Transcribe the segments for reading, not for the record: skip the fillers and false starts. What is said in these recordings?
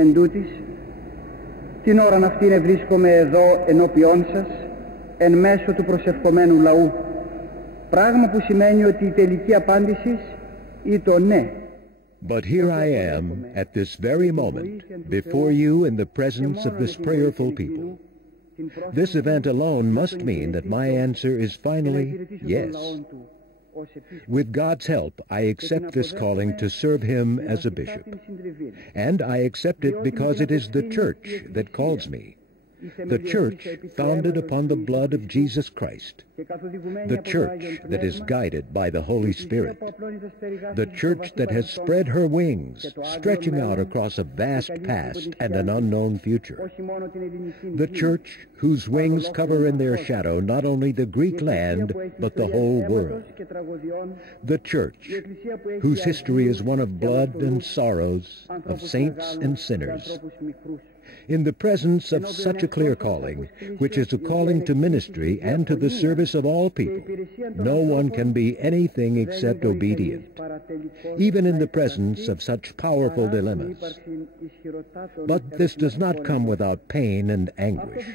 Εν τούτοις, την ώραν αυτήν ευρίσκομαι εδώ ενώπιόν σας, εν μέσω του προσευχομένου λαού, πράγμα που σημαίνει ότι η τελική απάντηση είναι το ναι. But here I am, at this very moment, before you in the presence of this prayerful people. This event alone must mean that my answer is finally yes. With God's help, I accept this calling to serve Him as a bishop. And I accept it because it is the church that calls me. The church founded upon the blood of Jesus Christ. The church that is guided by the Holy Spirit. The church that has spread her wings, stretching out across a vast past and an unknown future. The church whose wings cover in their shadow not only the Greek land, but the whole world. The church whose history is one of blood and sorrows, of saints and sinners. In the presence of such a clear calling, which is a calling to ministry and to the service of all people, no one can be anything except obedient, even in the presence of such powerful dilemmas. But this does not come without pain and anguish.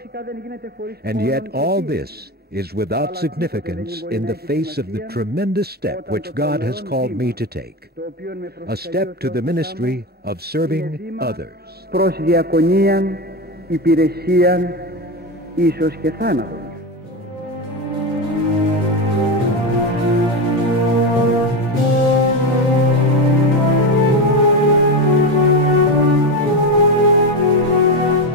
And yet all this is without significance in the face of the tremendous step which God has called me to take, a step to the ministry of serving others. Προς διακονίαν, υπηρεσίαν, ίσως και θάνατον.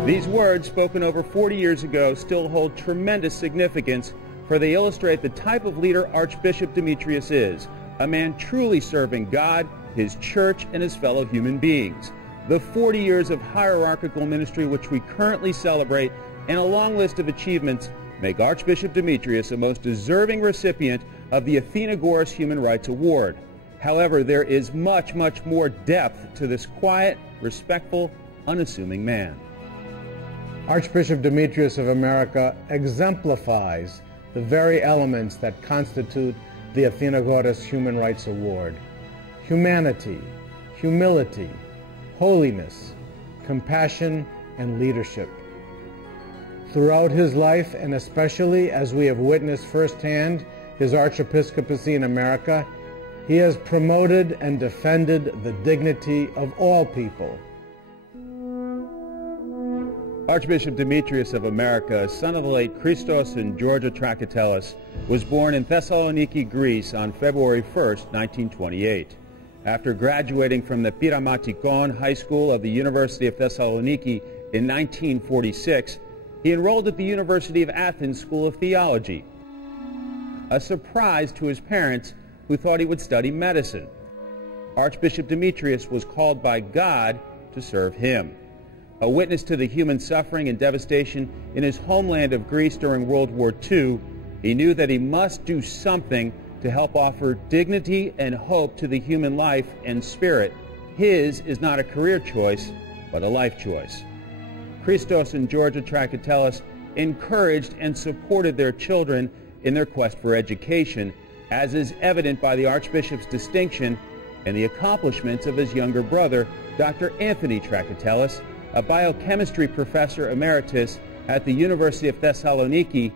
These words, spoken over 40 years ago, still hold tremendous significance, for they illustrate the type of leader Archbishop Demetrius is, a man truly serving God, his church, and his fellow human beings. The 40 years of hierarchical ministry which we currently celebrate, and a long list of achievements, make Archbishop Demetrius a most deserving recipient of the Athenagoras Human Rights Award. However, there is much, much more depth to this quiet, respectful, unassuming man. Archbishop Demetrius of America exemplifies the very elements that constitute the Athenagoras Human Rights Award: humanity, humility, holiness, compassion, and leadership. Throughout his life, and especially as we have witnessed firsthand his archiepiscopacy in America, he has promoted and defended the dignity of all people. Archbishop Demetrius of America, son of the late Christos and Georgia Trakatellis, was born in Thessaloniki, Greece on February 1st, 1928. After graduating from the Pyramatikon High School of the University of Thessaloniki in 1946, he enrolled at the University of Athens School of Theology, a surprise to his parents who thought he would study medicine. Archbishop Demetrius was called by God to serve him. A witness to the human suffering and devastation in his homeland of Greece during World War II, he knew that he must do something to help offer dignity and hope to the human life and spirit. His is not a career choice, but a life choice. Christos and Georgia Trakatellis encouraged and supported their children in their quest for education, as is evident by the Archbishop's distinction and the accomplishments of his younger brother, Dr. Anthony Trakatellis, a biochemistry professor emeritus at the University of Thessaloniki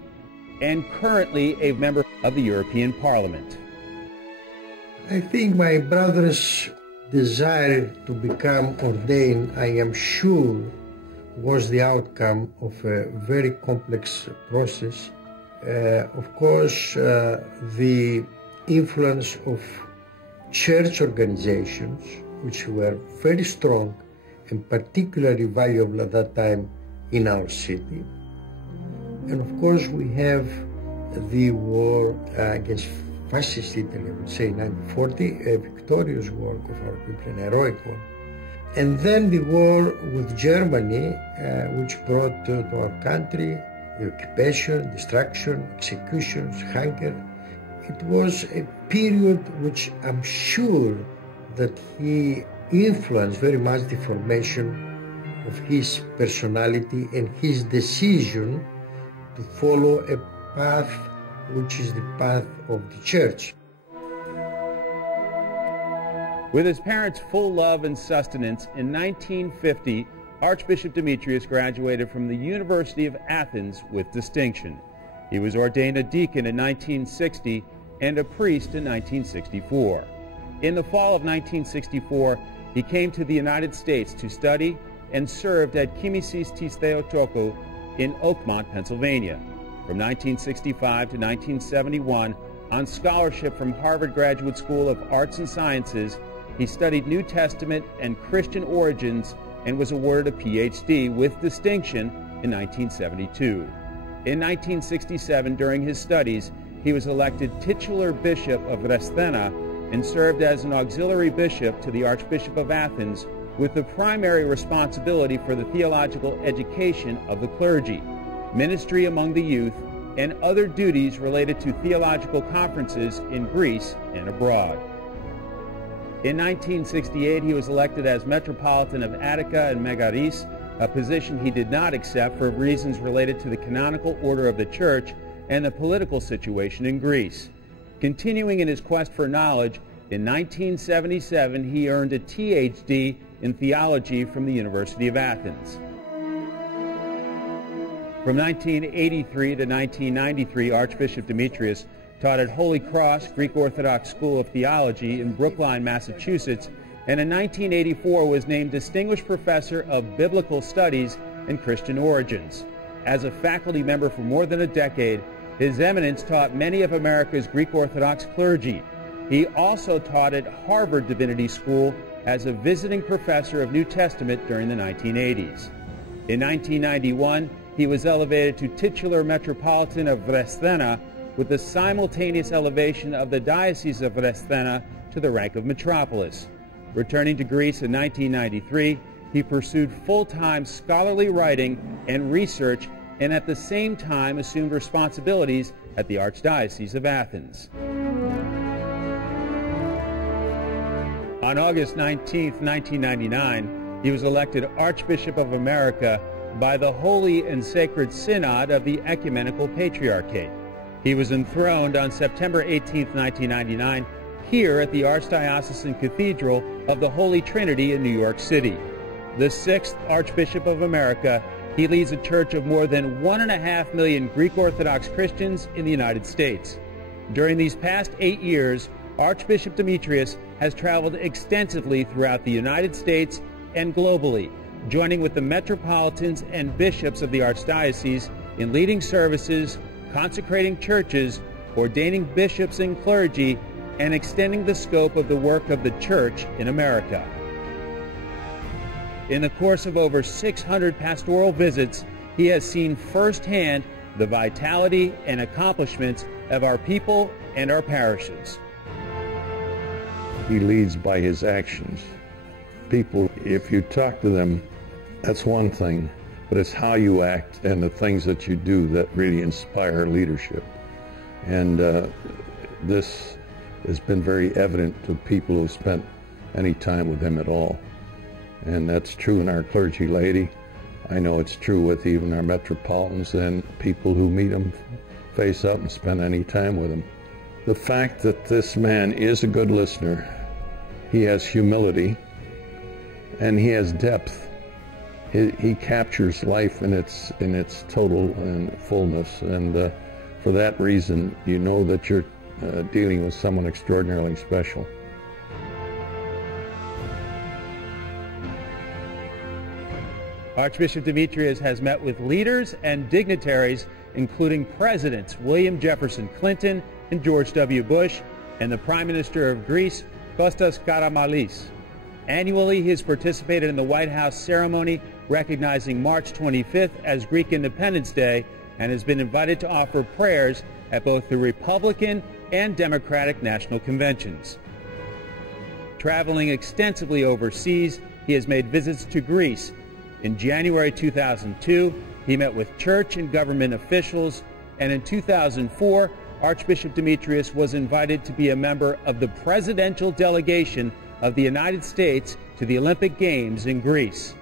and currently a member of the European Parliament. I think my brother's desire to become ordained, I am sure, was the outcome of a very complex process. Of course, the influence of church organizations, which were very strong and particularly valuable at that time in our city. And of course we have the war against fascist Italy, I would say 1940, a victorious work of our people, an heroic one. And then the war with Germany, which brought to our country the occupation, destruction, executions, hunger. It was a period which I'm sure that he influenced very much the formation of his personality and his decision to follow a path which is the path of the church. With his parents' full love and sustenance, in 1950, Archbishop Demetrius graduated from the University of Athens with distinction. He was ordained a deacon in 1960 and a priest in 1964. In the fall of 1964, he came to the United States to study and served at Kimisis tis Theotokos in Oakmont, Pennsylvania. From 1965 to 1971, on scholarship from Harvard Graduate School of Arts and Sciences, he studied New Testament and Christian origins and was awarded a Ph.D. with distinction in 1972. In 1967, during his studies, he was elected titular bishop of Resthena and served as an auxiliary bishop to the Archbishop of Athens with the primary responsibility for the theological education of the clergy, ministry among the youth, and other duties related to theological conferences in Greece and abroad. In 1968, he was elected as Metropolitan of Attica and Megaris, a position he did not accept for reasons related to the canonical order of the Church and the political situation in Greece. Continuing in his quest for knowledge, in 1977 he earned a Ph.D. in theology from the University of Athens. From 1983 to 1993, Archbishop Demetrius taught at Holy Cross Greek Orthodox School of Theology in Brookline, Massachusetts, and in 1984 was named Distinguished Professor of Biblical Studies and Christian Origins. As a faculty member for more than a decade, His Eminence taught many of America's Greek Orthodox clergy. He also taught at Harvard Divinity School as a visiting professor of New Testament during the 1980s. In 1991, he was elevated to titular Metropolitan of Resthena with the simultaneous elevation of the Diocese of Resthena to the rank of Metropolis. Returning to Greece in 1993, he pursued full-time scholarly writing and research and at the same time assumed responsibilities at the Archdiocese of Athens. On August 19, 1999, he was elected Archbishop of America by the Holy and Sacred Synod of the Ecumenical Patriarchate. He was enthroned on September 18, 1999, here at the Archdiocesan Cathedral of the Holy Trinity in New York City. The 6th Archbishop of America, he leads a church of more than 1.5 million Greek Orthodox Christians in the United States. During these past 8 years, Archbishop Demetrius has traveled extensively throughout the United States and globally, joining with the metropolitans and bishops of the Archdiocese in leading services, consecrating churches, ordaining bishops and clergy, and extending the scope of the work of the Church in America. In the course of over 600 pastoral visits, he has seen firsthand the vitality and accomplishments of our people and our parishes. He leads by his actions. People, if you talk to them, that's one thing, but it's how you act and the things that you do that really inspire leadership. And this has been very evident to people who spent any time with him at all. And that's true in our clergy laity. I know it's true with even our metropolitans and people who meet him face up and spend any time with him. The fact that this man is a good listener, he has humility, and he has depth. He captures life in its total and fullness, and for that reason, you know that you're dealing with someone extraordinarily special. Archbishop Demetrius has met with leaders and dignitaries, including Presidents William Jefferson Clinton and George W. Bush, and the Prime Minister of Greece, Kostas Karamanlis. Annually, he has participated in the White House ceremony recognizing March 25th as Greek Independence Day and has been invited to offer prayers at both the Republican and Democratic national conventions. Traveling extensively overseas, he has made visits to Greece. In January 2002, he met with church and government officials, and in 2004, Archbishop Demetrius was invited to be a member of the presidential delegation of the United States to the Olympic Games in Greece.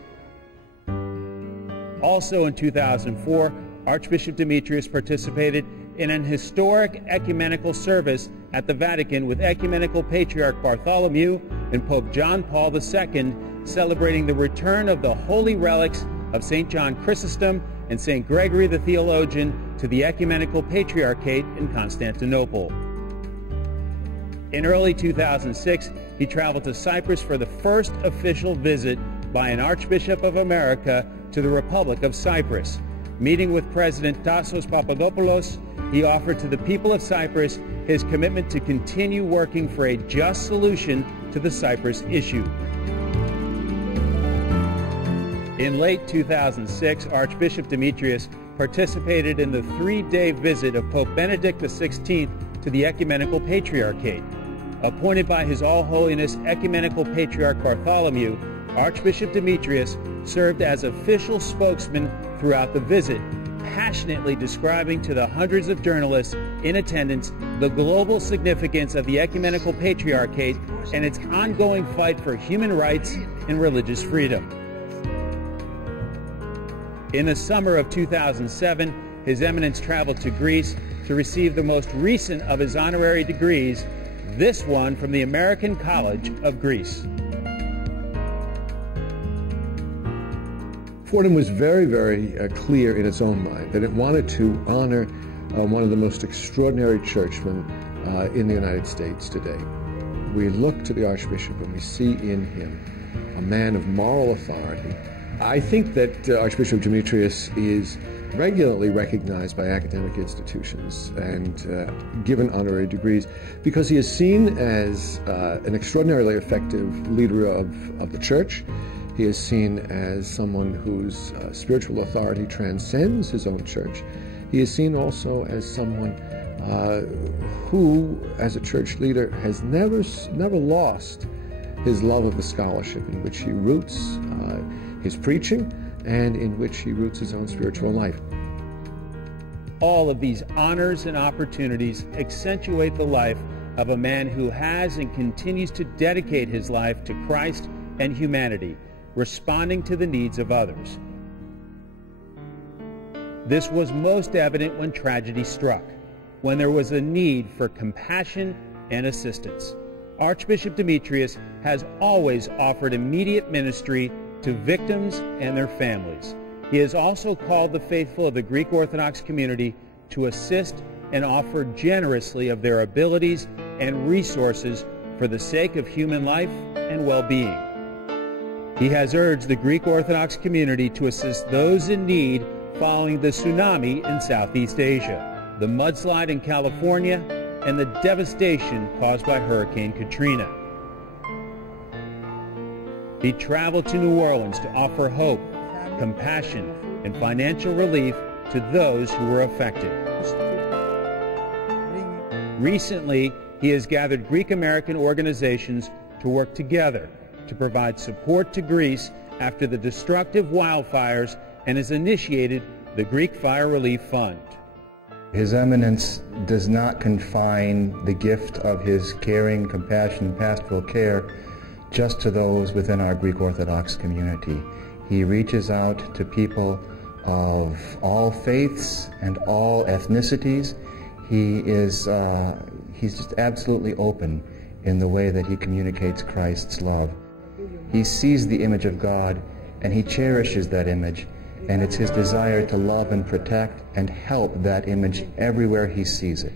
Also in 2004, Archbishop Demetrius participated in an historic ecumenical service at the Vatican with Ecumenical Patriarch Bartholomew and Pope John Paul II, celebrating the return of the holy relics of St. John Chrysostom and St. Gregory the Theologian to the Ecumenical Patriarchate in Constantinople. In early 2006, he traveled to Cyprus for the first official visit by an Archbishop of America to the Republic of Cyprus. Meeting with President Tassos Papadopoulos, he offered to the people of Cyprus his commitment to continue working for a just solution to the Cyprus issue. In late 2006, Archbishop Demetrius participated in the three-day visit of Pope Benedict XVI to the Ecumenical Patriarchate. Appointed by His All-Holiness Ecumenical Patriarch Bartholomew, Archbishop Demetrius served as official spokesman throughout the visit, passionately describing to the hundreds of journalists in attendance the global significance of the Ecumenical Patriarchate and its ongoing fight for human rights and religious freedom. In the summer of 2007, His Eminence traveled to Greece to receive the most recent of his honorary degrees, this one from the American College of Greece. Fordham was very, very clear in its own mind that it wanted to honor one of the most extraordinary churchmen in the United States today. We look to the Archbishop and we see in him a man of moral authority. I think that Archbishop Demetrius is regularly recognized by academic institutions and given honorary degrees because he is seen as an extraordinarily effective leader of the church. He is seen as someone whose spiritual authority transcends his own church. He is seen also as someone who, as a church leader, has never lost his love of the scholarship in which he roots his preaching and in which he roots his own spiritual life. All of these honors and opportunities accentuate the life of a man who has and continues to dedicate his life to Christ and humanity, responding to the needs of others. This was most evident when tragedy struck, when there was a need for compassion and assistance. Archbishop Demetrius has always offered immediate ministry to victims and their families. He has also called the faithful of the Greek Orthodox community to assist and offer generously of their abilities and resources for the sake of human life and well-being. He has urged the Greek Orthodox community to assist those in need following the tsunami in Southeast Asia, the mudslide in California, and the devastation caused by Hurricane Katrina. He traveled to New Orleans to offer hope, compassion, and financial relief to those who were affected. Recently, he has gathered Greek-American organizations to work together to provide support to Greece after the destructive wildfires and has initiated the Greek Fire Relief Fund. His Eminence does not confine the gift of his caring, compassion, and pastoral care just to those within our Greek Orthodox community. He reaches out to people of all faiths and all ethnicities. He's just absolutely open in the way that he communicates Christ's love. He sees the image of God and he cherishes that image, and it's his desire to love and protect and help that image everywhere he sees it.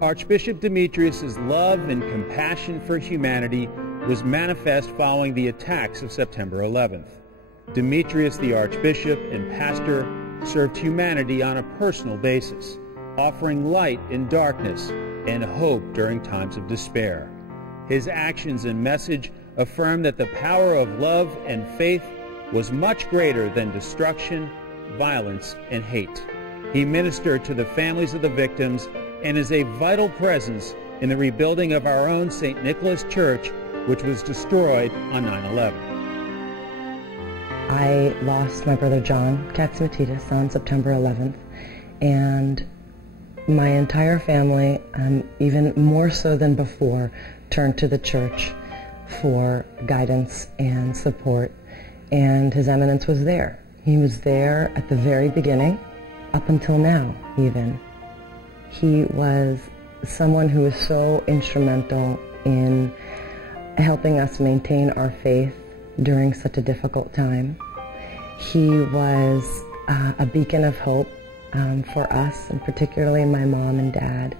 Archbishop Demetrius' love and compassion for humanity was manifest following the attacks of September 11th. Demetrius, the Archbishop and pastor, served humanity on a personal basis, offering light in darkness and hope during times of despair. His actions and message affirm that the power of love and faith was much greater than destruction, violence, and hate. He ministered to the families of the victims and is a vital presence in the rebuilding of our own St. Nicholas Church, which was destroyed on 9/11. I lost my brother John Katsimatidis on September 11th, and my entire family, even more so than before, turned to the church for guidance and support. And His Eminence was there. He was there at the very beginning, up until now, even. He was someone who was so instrumental in helping us maintain our faith during such a difficult time. He was a beacon of hope for us, and particularly my mom and dad.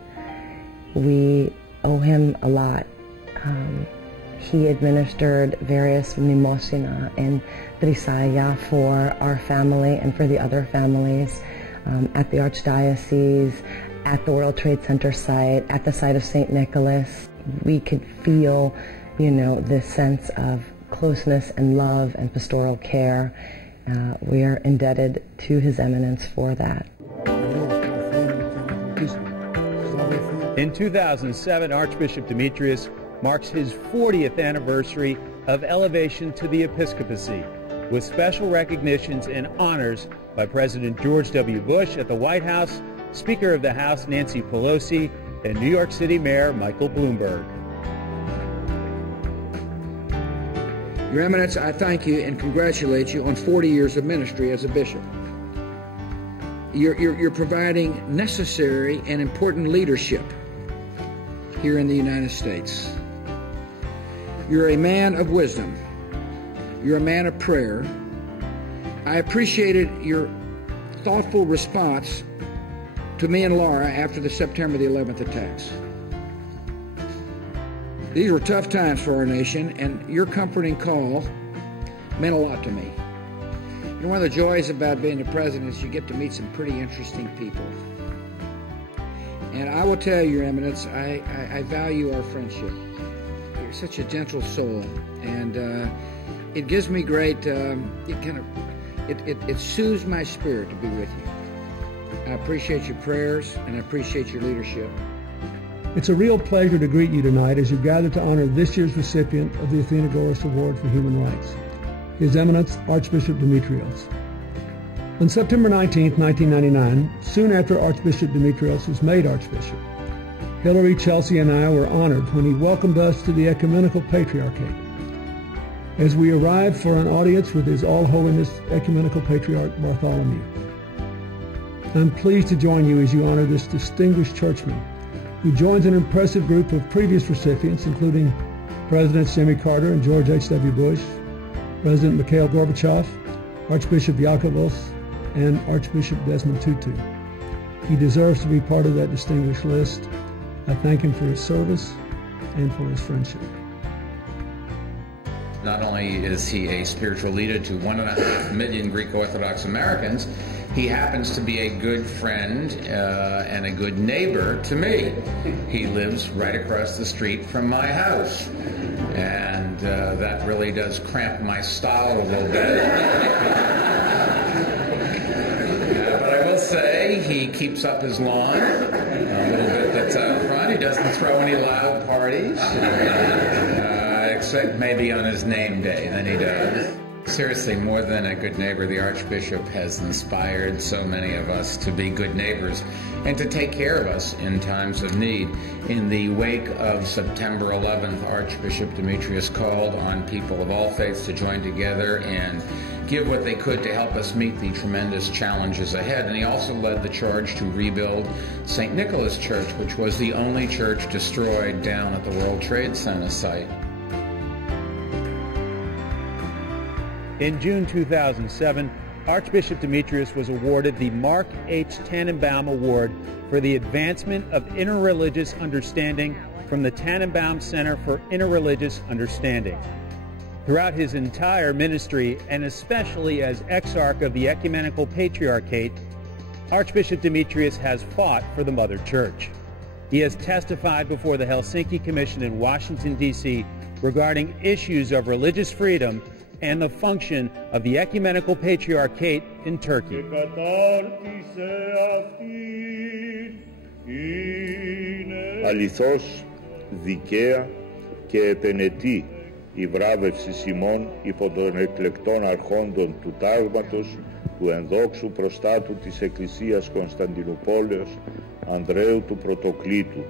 We owe him a lot. He administered various mimosina and trisaya for our family and for the other families at the Archdiocese, at the World Trade Center site, at the site of St. Nicholas. We could feel, this sense of closeness and love and pastoral care. We are indebted to His Eminence for that. In 2007, Archbishop Demetrius marks his 40th anniversary of elevation to the episcopacy, with special recognitions and honors by President George W. Bush at the White House, Speaker of the House Nancy Pelosi, and New York City Mayor Michael Bloomberg. Your Eminence, I thank you and congratulate you on 40 years of ministry as a bishop. You're providing necessary and important leadership here in the United States. You're a man of wisdom. You're a man of prayer. I appreciated your thoughtful response to me and Laura after the September the 11th attacks. These were tough times for our nation, and your comforting call meant a lot to me. One of the joys about being the president is you get to meet some pretty interesting people. And I will tell you, Your Eminence, I value our friendship. You're such a gentle soul, and it gives me great, it soothes my spirit to be with you. I appreciate your prayers, and I appreciate your leadership. It's a real pleasure to greet you tonight as you gather to honor this year's recipient of the Athenagoras Award for Human Rights, His Eminence Archbishop Demetrios. On September 19, 1999, soon after Archbishop Demetrios was made Archbishop, Hillary, Chelsea, and I were honored when he welcomed us to the Ecumenical Patriarchate. As we arrived for an audience with His All Holiness Ecumenical Patriarch Bartholomew, I'm pleased to join you as you honor this distinguished churchman who joins an impressive group of previous recipients, including Presidents Jimmy Carter and George H.W. Bush, President Mikhail Gorbachev, Archbishop Yakovos, and Archbishop Desmond Tutu. He deserves to be part of that distinguished list. I thank him for his service and for his friendship. Not only is he a spiritual leader to 1.5 million Greek Orthodox Americans, he happens to be a good friend and a good neighbor to me. He lives right across the street from my house, and that really does cramp my style a little bit. But I will say he keeps up his lawn a little bit that's out front. He doesn't throw any loud parties, except maybe on his name day, then he does. Seriously, more than a good neighbor, the Archbishop has inspired so many of us to be good neighbors and to take care of us in times of need. In the wake of September 11th, Archbishop Demetrius called on people of all faiths to join together and give what they could to help us meet the tremendous challenges ahead. And he also led the charge to rebuild St. Nicholas Church, which was the only church destroyed down at the World Trade Center site. In June 2007, Archbishop Demetrius was awarded the Mark H. Tannenbaum Award for the advancement of interreligious understanding from the Tannenbaum Center for Interreligious Understanding. Throughout his entire ministry, and especially as Exarch of the Ecumenical Patriarchate, Archbishop Demetrius has fought for the Mother Church. He has testified before the Helsinki Commission in Washington, D.C. regarding issues of religious freedom and the function of the Ecumenical Patriarchate in Turkey. Αληθώς, δικαία και επενετή η βράβευση ημών υπό των εκλεκτών αρχόντων του τάγματος του ενδόξου προστάτου της Εκκλησίας Κωνσταντινουπόλεως Ανδρέου του Πρωτοκλήτου.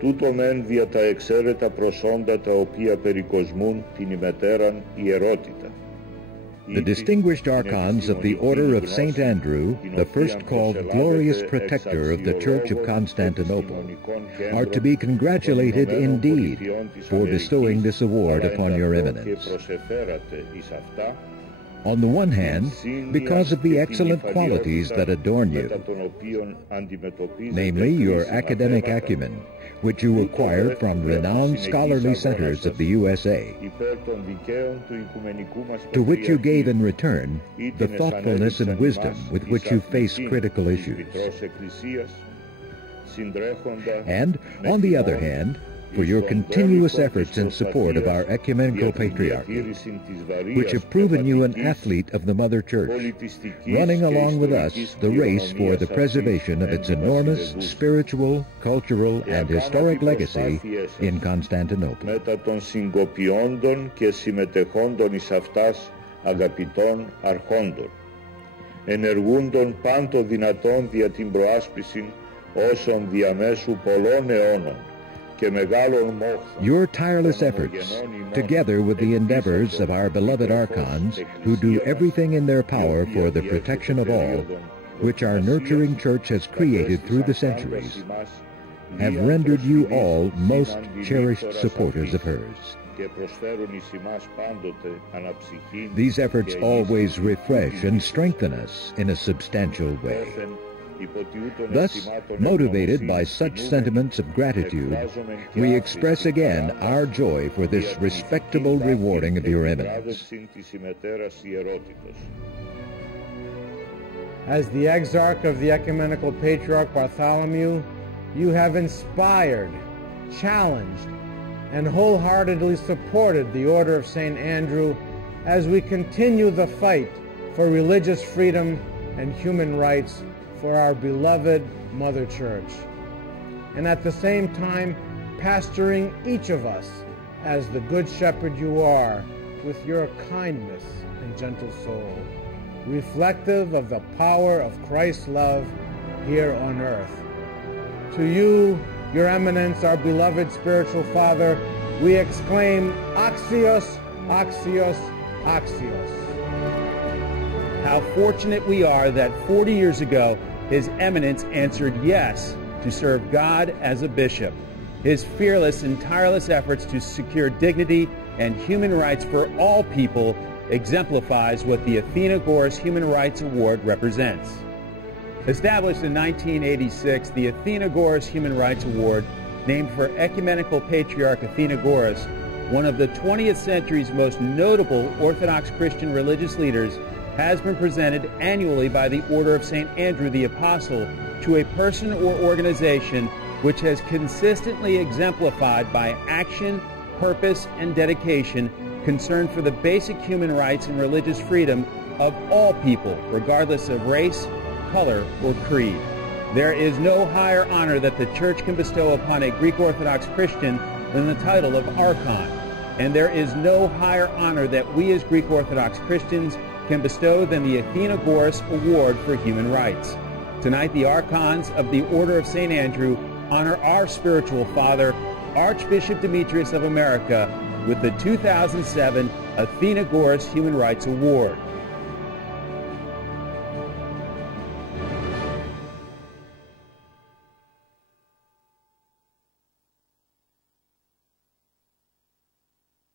Τούτο μεν δια τα εξαίρετα προσόντα τα οποία περικοσμούν την ημετέραν ιερότητα. The distinguished archons of the Order of St. Andrew, the first called Glorious Protector of the Church of Constantinople, are to be congratulated indeed for bestowing this award upon your eminence. On the one hand, because of the excellent qualities that adorn you, namely your academic acumen, which you acquired from renowned scholarly centers of the USA, to which you gave in return the thoughtfulness and wisdom with which you face critical issues. And, on the other hand, for your continuous efforts in support of our ecumenical patriarchy, which have proven you an athlete of the Mother Church, running along with us the race for the preservation of its enormous spiritual, cultural, and historic legacy in Constantinople. Μετά των συγκοπιόντων και συμμετεχόντων εις αυτάς αγαπητών αρχόντων, ενεργούντων πάντο δυνατόν δια την προάσπιση όσων διαμέσου πολλών αιώνων. Your tireless efforts, together with the endeavors of our beloved archons, who do everything in their power for the protection of all, which our nurturing church has created through the centuries, have rendered you all most cherished supporters of hers. These efforts always refresh and strengthen us in a substantial way. Thus, motivated by such sentiments of gratitude, we express again our joy for this respectable rewarding of your eminence. As the exarch of the Ecumenical Patriarch Bartholomew, you have inspired, challenged, and wholeheartedly supported the Order of St. Andrew as we continue the fight for religious freedom and human rights for our beloved Mother Church, and at the same time pastoring each of us as the good shepherd you are with your kindness and gentle soul, reflective of the power of Christ's love here on earth. To you, your eminence, our beloved spiritual father, we exclaim, Axios, Axios, Axios. How fortunate we are that 40 years ago, His Eminence answered yes to serve God as a bishop. His fearless and tireless efforts to secure dignity and human rights for all people exemplifies what the Athenagoras Human Rights Award represents. Established in 1986, the Athenagoras Human Rights Award, named for Ecumenical Patriarch Athenagoras, one of the 20th century's most notable Orthodox Christian religious leaders, has been presented annually by the Order of St. Andrew the Apostle to a person or organization which has consistently exemplified by action, purpose, and dedication concern for the basic human rights and religious freedom of all people, regardless of race, color, or creed. There is no higher honor that the Church can bestow upon a Greek Orthodox Christian than the title of Archon, and there is no higher honor that we as Greek Orthodox Christians can bestow than the Athenagoras Award for Human Rights. Tonight, the Archons of the Order of St. Andrew honor our spiritual father, Archbishop Demetrius of America, with the 2007 Athenagoras Human Rights Award.